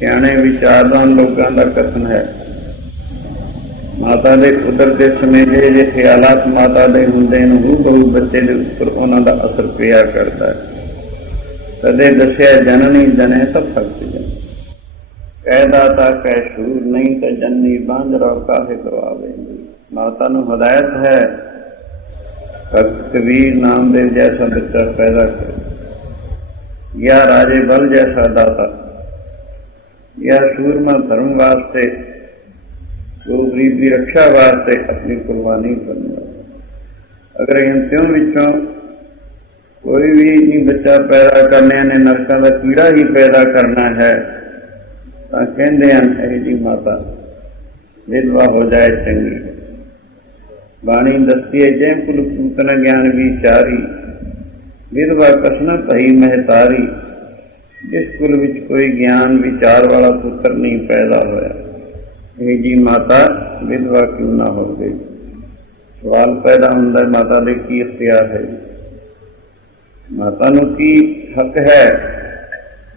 ਸਿਆਣੇ ਵਿਚਾਰਵਾਨ ਲੋਕਾਂ ਦਾ ਕਥਨ ਹੈ। ਮਾਤਾ ਦੇ ਉਦਰ ਦੇ ਸਮੇਂ ਜਿਹੜੇ ਜੇ ਖਿਆਲਾਤ ਮਾਤਾ ਦੇ ਹੁੰਦੇ ਨੇ ਉਹ ਬਹੁ ਬੱਚੇ ਦੇ ਉੱਪਰ ਉਹਨਾਂ ਦਾ ਅਸਰ ਪਿਆ ਕਰਦਾ ਹੈ। ਤਦੇ ਦੱਸਿਆ ਜਨਨੀ ਜਨੇ ਸਭ ਭਗਤ ਜਨ ਕਹਿ ਦਾਤਾ ਕਹਿ ਸ਼ੂਰ, ਨਹੀਂ ਤਾਂ ਜੰਨੀ ਬਾਂਝ ਰੋ ਕਾਹੇ ਕਰਵਾਵੇ। ਮਾਤਾ ਨੂੰ ਹਦਾਇਤ ਹੈ, ਭਗਤ ਕਬੀਰ ਨਾਮ ਦੇ ਜੈਸਾ ਬੱਚਾ ਪੈਦਾ ਕਰੇ। ਜਾਂ ਰਾਜੇ ਬਲ ਜੈਸਾ ਦਾਤਾ। ਜਾਂ ਸੂਰਮਾ ਧਰਮ ਵਾਸਤੇ ਉਹ ਗਰੀਬ ਦੀ ਰੱਖਿਆ ਵਾਸਤੇ ਆਪਣੀ ਕੁਰਬਾਨੀ ਕਰਨਾ ਅਗਰ ਇੰਤਿਓਂ ਵਿੱਚੋਂ ਕੋਈ ਵੀ ਨਹੀਂ ਬੱਚਾ ਪੈਦਾ ਕਰਨੇ ਨੇ ਨਰਕਾਂ ਦਾ ਕੀੜਾ ਹੀ ਪੈਦਾ ਕਰਨਾ ਹੈ ਤਾਂ ਕਹਿੰਦੇ ਹਨ ਇਹ ਜੀ ਮਾਤਾ ਵਿਧਵਾ ਹੋ ਜਾਏ ਚੰਗੀ ਬਾਣੀ ਦੱਸੀ ਹੈ ਜੈ ਕੁਲ ਪੂਤਨ ਗਿਆਨ ਵਿਚਾਰੀ ਵਿਧਵਾ ਕਸਨ ਭਈ ਮਹਿਤਾਰੀ ਜਿਸ ਕੁਲ ਵਿੱਚ ਕੋਈ ਗਿਆਨ ਵਿਚਾਰ ਵਾਲਾ ਪੁੱਤਰ ਨਹੀਂ ਪੈਦਾ ਹੋਇਆ ਇਹ ਜੀ ਮਾਤਾ ਵਿਧਵਾ ਕਿਉਂ ਨਾ ਹੋ ਗਈ? ਸਵਾਲ ਪੈਦਾ ਹੁੰਦਾ ਹੈ, ਮਾਤਾ ਦੇ ਕੀ ਇਖਤਿਆਰ ਹੈ ਮਾਤਾ ਨੂੰ ਕੀ ਹੱਕ ਹੈ?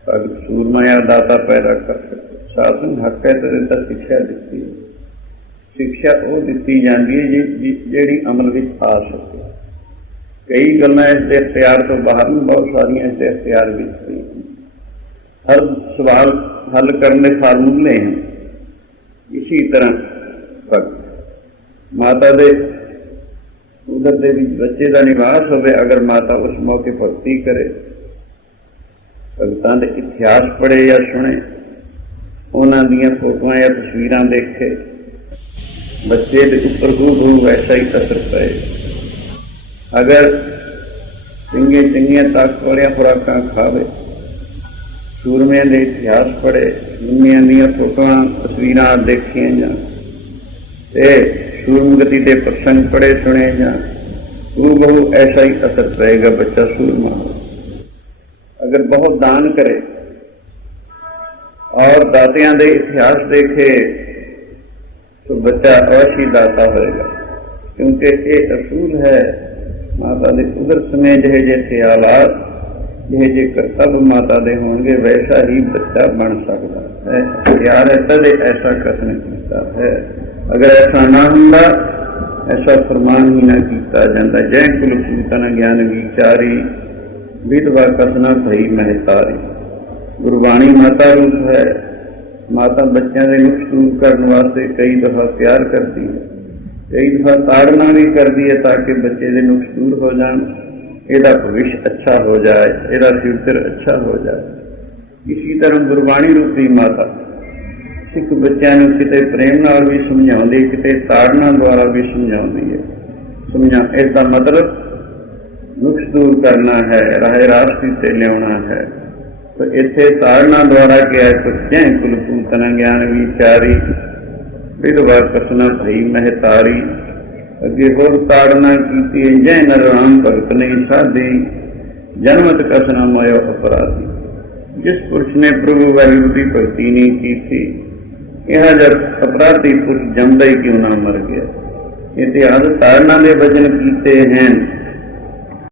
ਭਗਤ ਸੂਰਮਾ ਜਾਂ ਦਾਤਾ ਪੈਦਾ ਕਰ ਸਕਦਾ। ਸ਼ਾਸਨ ਹੱਕ ਹੈ ਤੇ ਤਾਂ ਸਿੱਖਿਆ ਦਿੱਤੀ ਹੈ। ਸਿੱਖਿਆ ਉਹ ਦਿੱਤੀ ਜਾਂਦੀ ਹੈ ਜਿ- ਜਿਹੜੀ ਅਮਲ ਵਿੱਚ ਆ ਸਕੇ। ਕਈ ਗੱਲਾਂ ਇਸ ਦੇ ਇਖਤਿਆਰ ਤੋਂ ਬਾਹਰ ਨੂੰ ਬਹੁਤ ਸਾਰੀਆਂ ਇਸ ਦੇ ਇਖਤਿਆਰ ਵਿੱਚ ਵੀ ਹਨ। ਹਰ ਸਵਾਲ ਹੱਲ ਕਰਨ ਦੇ ਫਾਰਮੂਲੇ ਹਨ ਇਸੇ ਤਰ੍ਹਾਂ ਭਗਤ ਮਾਤਾ ਦੇ ਉਦਰ ਦੇ ਵਿੱਚ ਬੱਚੇ ਦਾ ਨਿਵਾਸ ਹੋਵੇ, ਅਗਰ ਮਾਤਾ ਉਸ ਮੌਕੇ ਭਗਤੀ ਕਰੇ, ਭਗਤਾਂ ਦੇ ਇਤਿਹਾਸ ਪੜ੍ਹੇ ਜਾਂ ਸੁਣੇ, ਉਹਨਾਂ ਦੀਆਂ ਫੋਟੋਆਂ ਜਾਂ ਤਸਵੀਰਾਂ ਦੇਖੇ, ਬੱਚੇ ਦੇ ਉੱਪਰ ਹੂ ਹੂ ਵੈਸਾ ਹੀ ਅਸਰ ਪਏ ਅਗਰ ਚੰਗੇ ਚੰਗੀਆਂ ਤਾਕਤ ਵਾਲੀਆਂ ਖੁਰਾਕਾਂ ਖਾਵੇ ਸੂਰਮਿਆਂ ਦੇ ਇਤਿਹਾਸ ਪੜ੍ਹੇ ਦੁਨੀਆਂ ਦੀਆਂ ਫੋਟੋਆਂ, ਤਸਵੀਰਾਂ ਦੇਖੀਆਂ ਜਾਂ, ਤੇ ਸੂਰਮਗਤੀ ਦੇ ਪ੍ਰਸੰਗ ਪੜ੍ਹੇ, ਸੁਣੇ ਜਾਂ ਉਹ ਬਹੁ ਐਸਾ ਹੀ ਅਸਰ ਪਏਗਾ ਬੱਚਾ ਸੂਰਮਾ ਅਗਰ ਬਹੁਤ ਦਾਨ ਕਰੇ ਔਰ ਦਾਤਿਆਂ ਦੇ ਇਤਿਹਾਸ ਦੇਖੇ, ਤਾਂ ਬੱਚਾ ਅਵਸ਼ੀ ਦਾਤਾ ਹੋਏਗਾ। ਕਿਉਂਕਿ ਇਹ ਅਸੂਲ ਹੈ ਮਾਤਾ ਦੇ ਕੁਦਰਤ ਨੇ ਜਿਹੇ ਜਿਹੇ ਹਾਲਾਤ ਇਹ ਜੇ ਕਰਤੱਵ ਮਾਤਾ ਦੇ ਹੋਣਗੇ, ਵੈਸਾ ਹੀ ਬੱਚਾ ਬਣ ਸਕਦਾ ਹੈ। ਯਾਰ ਤਦੇ ਐਸਾ ਕਸਨ ਕੀਤਾ ਹੈ। ਅਗਰ ਐਸਾ ਨਾ ਹੁੰਦਾ, ਐਸਾ ਫਰਮਾਨ ਹੀ ਨਾ ਕੀਤਾ ਜਾਂਦਾ। ਜੈ ਕੁਲ ਪੂਤਨ ਗਿਆਨ ਵਿਚਾਰੀ, ਵਿਧਵਾ ਕਸਨਾ ਭਈ ਮਹਿਤਾਰੀ। ਗੁਰਬਾਣੀ ਮਾਤਾ ਰੂਪ ਹੈ। ਮਾਤਾ ਬੱਚਿਆਂ ਦੇ ਨੁਕਸ ਦੂਰ ਕਰਨ ਵਾਸਤੇ ਕਈ ਦਫਾ ਪਿਆਰ ਕਰਦੀ ਹੈ। ਕਈ ਦਫਾ ਤਾੜਨਾ ਵੀ ਕਰਦੀ ਹੈ ਤਾਂ ਕਿ ਬੱਚੇ ਦੇ ਨੁਕਸ ਦੂਰ ਹੋ ਜਾਣ। ਇਹਦਾ ਭਵਿੱਖ ਅੱਛਾ ਹੋ ਜਾਏ, ਇਹਦਾ ਫਿਊਚਰ ਅੱਛਾ ਹੋ ਜਾਏ। ਇਸੇ ਤਰ੍ਹਾਂ ਗੁਰਬਾਣੀ ਰੂਪੀ ਮਾਤਾ। ਸਿੱਖ ਬੱਚਿਆਂ ਨੂੰ ਕਿਤੇ ਪ੍ਰੇਮ ਨਾਲ ਵੀ ਸਮਝਾਉਂਦੀ ਕਿਤੇ ਤਾੜਨਾ ਦੁਆਰਾ ਵੀ ਸਮਝਾਉਂਦੀ ਹੈ। ਸਮਝਾ ਇਸ ਦਾ ਮਤਲਬ ਨੁਕਸ ਦੂਰ ਕਰਨਾ ਹੈ, ਰਾਹ ਰਾਸਤੇ ਤੇ ਲਿਆਉਣਾ ਹੈ। ਤੋ ਇੱਥੇ ਤਾੜਨਾ ਦੁਆਰਾ ਕਿਹਾ ਕੁਝੈ ਕੁਲ ਪੂਤਨ ਗਿਆਨ ਵਿਚਾਰੀ ਵਿਦਵਾ ਕਸਨਾ ਭਈ ਮਹਿਤਾਰੀ ਅੱਗੇ ਹੋਰ ਤਾੜਨਾ ਕੀਤੀ ਜੈ ਨਰ ਰਾਮ ਭਗਤ ਨਹੀਂ ਸਾਧੀ, ਜਨਮਤ ਕਸਨਾ ਮਯੋ ਅਪਰਾਧੀ। ਜਿਸ ਪੁਰਸ਼ ਨੇ ਪ੍ਰਭੂ ਵਾਹਿਗੁਰੂ ਦੀ ਭਗਤੀ ਨਹੀਂ ਕੀਤੀ ਇਹ ਜਦ ਅਪਰਾਧੀ ਪੁਰਸ਼ ਜੰਮਦਾ ਹੀ ਕਿਉਂ ਨਾ ਮਰ ਗਿਆ? ਇਤਿਹਾਸ ਤਾੜਨਾ ਦੇ ਵਚਨ ਕੀਤੇ ਹਨ।